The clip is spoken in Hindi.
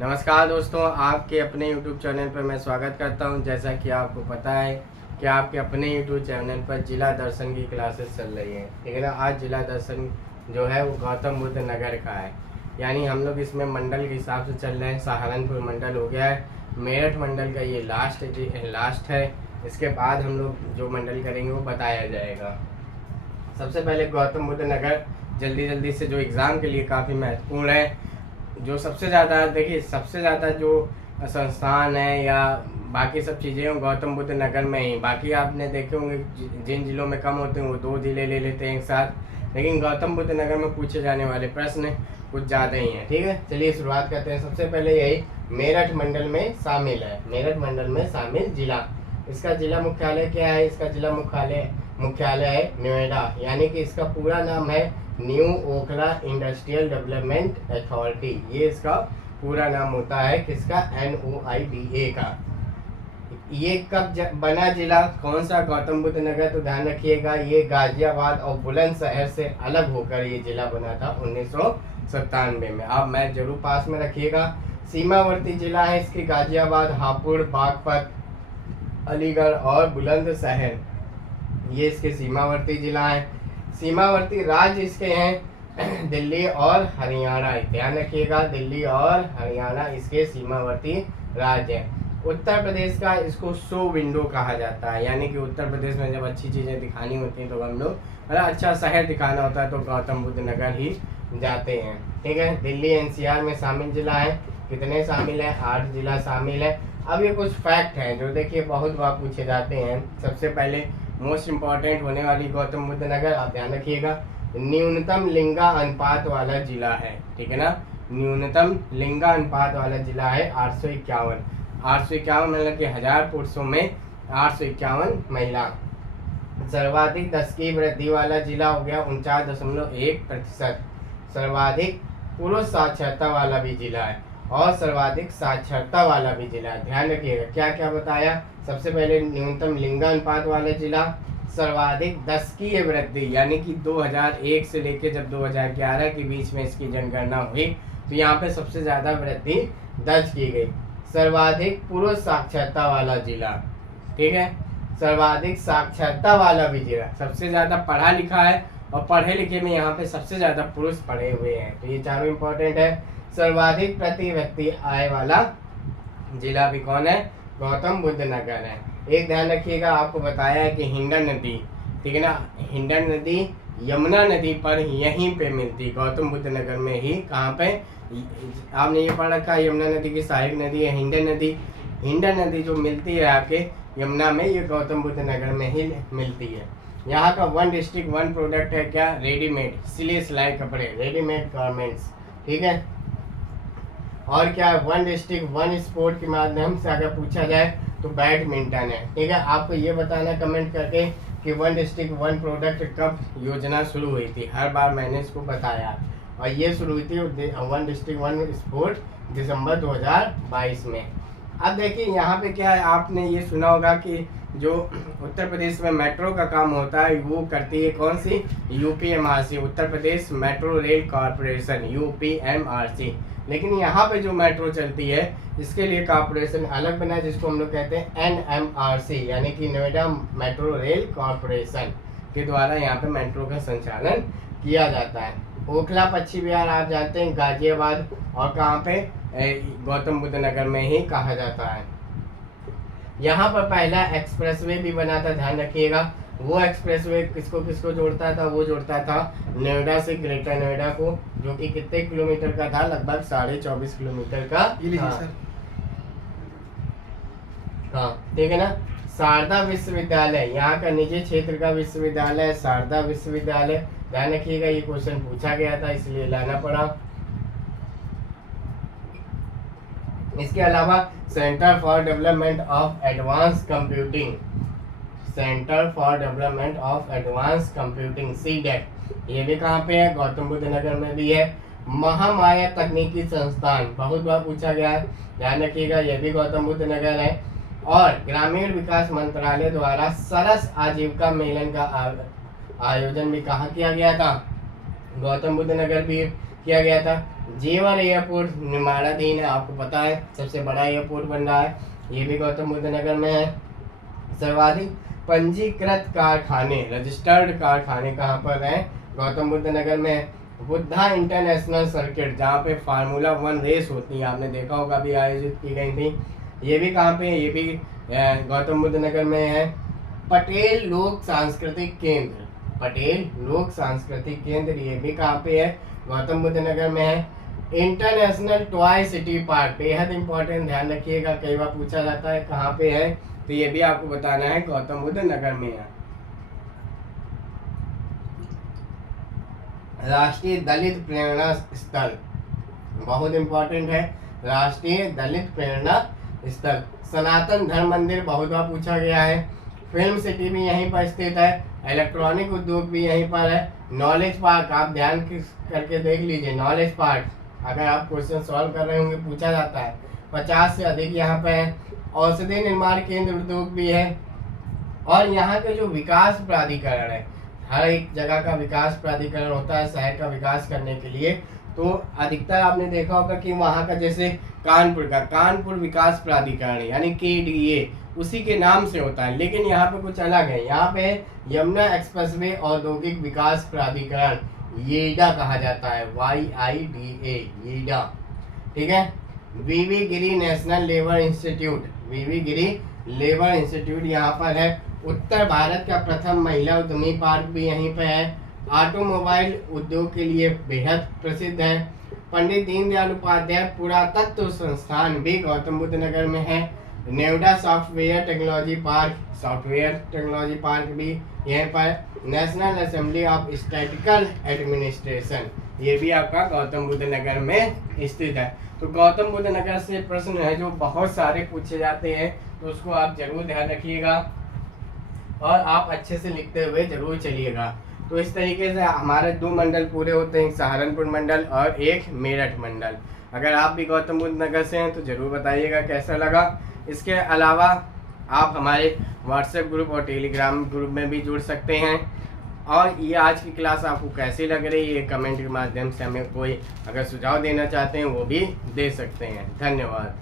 नमस्कार दोस्तों, आपके अपने YouTube चैनल पर मैं स्वागत करता हूं। जैसा कि आपको पता है कि आपके अपने YouTube चैनल पर जिला दर्शन की क्लासेस चल रही हैं, ठीक है ना। आज जिला दर्शन जो है वो गौतम बुद्ध नगर का है, यानी हम लोग इसमें मंडल के हिसाब से चल रहे हैं। सहारनपुर मंडल हो गया है, मेरठ मंडल का ये लास्ट है। इसके बाद हम लोग जो मंडल करेंगे वो बताया जाएगा। सबसे पहले गौतम बुद्ध नगर जल्दी से जो एग्ज़ाम के लिए काफ़ी महत्वपूर्ण है। जो सबसे ज़्यादा देखिए, सबसे ज़्यादा जो संस्थान है या बाकी सब चीज़ें हैं गौतम बुद्ध नगर में ही। बाकी आपने देखे होंगे जिन जिलों में कम होते हैं वो 2 जिले ले लेते हैं एक साथ, लेकिन गौतम बुद्ध नगर में पूछे जाने वाले प्रश्न कुछ ज़्यादा ही हैं। ठीक है, चलिए शुरुआत करते हैं। सबसे पहले यही मेरठ मंडल में शामिल है, मेरठ मंडल में शामिल जिला। इसका जिला मुख्यालय क्या है? इसका जिला मुख्यालय है नोएडा, यानी कि इसका पूरा नाम है new Okhla industrial development authority. ये इसका पूरा नाम होता है किसका? NOIDA का। ये कब बना जिला? कौन सा? गौतम बुद्ध नगर। तो ध्यान रखिएगा, ये गाजियाबाद और बुलंदशहर से अलग होकर ये जिला बना था 1997 में। आप मैच जरूर पास में रखिएगा। सीमावर्ती जिला है इसकी गाजियाबाद, हापुड़, बागपत, अलीगढ़ और बुलंदशहर, ये इसके सीमावर्ती जिला है। सीमावर्ती राज्य इसके हैं दिल्ली और हरियाणा। ध्यान रखिएगा, दिल्ली और हरियाणा इसके सीमावर्ती राज्य हैं। उत्तर प्रदेश का इसको शो विंडो कहा जाता है, यानी कि उत्तर प्रदेश में जब अच्छी चीज़ें दिखानी होती हैं तो हम लोग अच्छा शहर दिखाना होता है तो गौतम बुद्ध नगर ही जाते हैं। ठीक है, दिल्ली NCR में शामिल जिला है। कितने शामिल है? 8 जिला शामिल है। अब ये कुछ फैक्ट हैं जो देखिए बहुत बार पूछे जाते हैं। सबसे पहले मोस्ट इम्पॉर्टेंट होने वाली गौतम बुद्ध नगर, आप ध्यान रखिएगा, न्यूनतम लिंगा अनुपात वाला जिला है। ठीक है ना, न्यूनतम लिंगा अनुपात वाला जिला है 851। 851 मतलब कि 1000 पुरुषों में 851 महिला। सर्वाधिक 10 की वृद्धि वाला जिला हो गया 49.1%। सर्वाधिक पुरुष साक्षरता वाला भी जिला है और सर्वाधिक साक्षरता वाला भी जिला है। ध्यान रखिएगा क्या क्या बताया। सबसे पहले न्यूनतम लिंगानुपात वाला जिला, सर्वाधिक 10 की वृद्धि, यानी कि 2001 से लेकर जब 2011 के बीच में इसकी जनगणना हुई तो यहाँ पे सबसे ज़्यादा वृद्धि दर्ज की गई। सर्वाधिक पुरुष साक्षरता वाला जिला, ठीक है, सर्वाधिक साक्षरता वाला भी जिला, सबसे ज़्यादा पढ़ा लिखा है और पढ़े लिखे में यहाँ पे सबसे ज़्यादा पुरुष पढ़े हुए हैं, तो ये चारों इंपॉर्टेंट है। सर्वाधिक प्रति व्यक्ति आय वाला जिला भी कौन है? गौतम बुद्ध नगर है। एक ध्यान रखिएगा, आपको बताया है कि हिंडन नदी, ठीक है ना, हिंडन नदी यमुना नदी पर यहीं पे मिलती, गौतम बुद्ध नगर में ही। कहाँ पे? आपने ये पढ़ रखा है, यमुना नदी की सहायक नदी है हिंडन नदी। हिंडन नदी जो मिलती है आपके यमुना में, ये गौतम बुद्ध नगर में ही मिलती है। यहाँ का 1 डिस्ट्रिक्ट 1 प्रोडक्ट है क्या? रेडीमेड, सिले सिलाई कपड़े, रेडीमेड गारमेंट्स। ठीक है, और क्या है? 1 डिस्ट्रिक्ट 1 स्पोर्ट के माध्यम से अगर पूछा जाए तो बैडमिंटन है। ठीक है, आपको ये बताना कमेंट करके कि 1 डिस्ट्रिक्ट 1 प्रोडक्ट कब योजना शुरू हुई थी। हर बार मैंने इसको बताया और ये शुरू हुई थी 1 डिस्ट्रिक्ट 1 स्पोर्ट दिसंबर 2022 में। अब देखिए यहाँ पे क्या है, आपने ये सुना होगा कि जो उत्तर प्रदेश में मेट्रो का काम होता है वो करती है कौन सी? UPMRC, Uttar Pradesh metro rail corporation, UPMRC। लेकिन यहाँ पे जो मेट्रो चलती है इसके लिए कॉरपोरेशन अलग बना है जिसको हम लोग कहते हैं NMRC, यानी कि नोएडा मेट्रो रेल कॉरपोरेशन के द्वारा यहाँ पे मेट्रो का संचालन किया जाता है। ओखला पश्चिम बिहार आप जानते हैं गाजियाबाद, और कहाँ पे? गौतम बुद्ध नगर में ही कहा जाता है। यहाँ पर पहला एक्सप्रेसवे भी बना था, ध्यान रखिएगा। वो एक्सप्रेसवे किसको किसको जोड़ता था? वो जोड़ता था नोएडा से ग्रेटर नोएडा को, जो कि कितने किलोमीटर का था? लगभग 24.5 किलोमीटर का था। हाँ, ठीक है ना। शारदा विश्वविद्यालय यहाँ का निजी क्षेत्र का विश्वविद्यालय, शारदा विश्वविद्यालय। ध्यान रखिएगा, ये क्वेश्चन पूछा गया था इसलिए लाना पड़ा। इसके अलावा centre for development of advance computing, centre for development of advance computing CDET, ये भी कहाँ पे है? गौतम बुद्ध नगर में भी है। महामाया तकनीकी संस्थान, बहुत बार पूछा गया है, ध्यान रखिएगा, ये भी गौतम बुद्ध नगर है। और ग्रामीण विकास मंत्रालय द्वारा सरस आजीविका मेलन का आयोजन भी कहाँ किया गया था? गौतम बुद्ध नगर भी किया गया था। जेवर एयरपोर्ट निर्माणाधीन है, आपको पता है सबसे बड़ा एयरपोर्ट बन रहा है, ये भी गौतम बुद्ध नगर में है। सर्वाधिक पंजीकृत कारखाने, रजिस्टर्ड कारखाने कहाँ पर हैं? गौतम बुद्ध नगर में। बुद्धा इंटरनेशनल सर्किट, जहाँ पे फार्मूला 1 रेस होती है, आपने देखा होगा, भी आयोजित की गई थी, ये भी कहाँ पे? ये भी गौतम बुद्ध नगर में है। पटेल लोक सांस्कृतिक केंद्र, पटेल लोक सांस्कृतिक केंद्र, ये भी कहाँ पे है? गौतम बुद्ध नगर में है। इंटरनेशनल टॉय सिटी पार्क, बेहद इंपॉर्टेंट, ध्यान रखिएगा, कई बार पूछा जाता है कहाँ पे है, तो ये भी आपको बताना है गौतम बुद्ध नगर में है। राष्ट्रीय दलित प्रेरणा स्थल, बहुत इंपॉर्टेंट है, राष्ट्रीय दलित प्रेरणा स्थल। सनातन धर्म मंदिर, बहुत बार पूछा गया है। फिल्म सिटी भी यहीं पर स्थित है, इलेक्ट्रॉनिक उद्योग भी यहीं पर है। नॉलेज पार्क, आप ध्यान करके देख लीजिए, नॉलेज पार्क अगर आप क्वेश्चन सॉल्व कर रहे होंगे पूछा जाता है, 50 से अधिक यहाँ पे है। औषधि निर्माण केंद्र उद्योग भी है। और यहाँ के जो विकास प्राधिकरण है, हर एक जगह का विकास प्राधिकरण होता है शहर का विकास करने के लिए, तो अधिकतर आपने देखा होगा कि वहाँ का जैसे कानपुर का कानपुर विकास प्राधिकरण यानी KDA उसी के नाम से होता है, लेकिन यहाँ पे कुछ अलग है। यहाँ पे यमुना एक्सप्रेसवे औद्योगिक विकास प्राधिकरण, येडा कहा जाता है, YIDA, येडा, ठीक है। वीवी गिरी नेशनल लेबर इंस्टीट्यूट, वीवी गिरी लेबर इंस्टीट्यूट यहाँ पर है। उत्तर भारत का प्रथम महिला उद्यमी पार्क भी यहीं पर है। ऑटोमोबाइल उद्योग के लिए बेहद प्रसिद्ध है। पंडित दीनदयाल उपाध्याय पुरातत्व संस्थान भी गौतम बुद्ध नगर में है। Noida software technology park, software technology park भी यहीं पर। National assembly of statistical administration, ये भी आपका गौतम बुद्ध नगर में स्थित है। तो गौतम बुद्ध नगर से प्रश्न है जो बहुत सारे पूछे जाते हैं, तो उसको आप जरूर ध्यान रखिएगा और आप अच्छे से लिखते हुए जरूर चलिएगा। तो इस तरीके से हमारे 2 मंडल पूरे होते हैं, एक सहारनपुर मंडल और एक मेरठ मंडल। अगर आप भी गौतम बुद्ध नगर से हैं तो ज़रूर बताइएगा कैसा लगा। इसके अलावा आप हमारे व्हाट्सएप ग्रुप और टेलीग्राम ग्रुप में भी जुड़ सकते हैं। और ये आज की क्लास आपको कैसी लग रही है, कमेंट के माध्यम से हमें कोई अगर सुझाव देना चाहते हैं वो भी दे सकते हैं। धन्यवाद।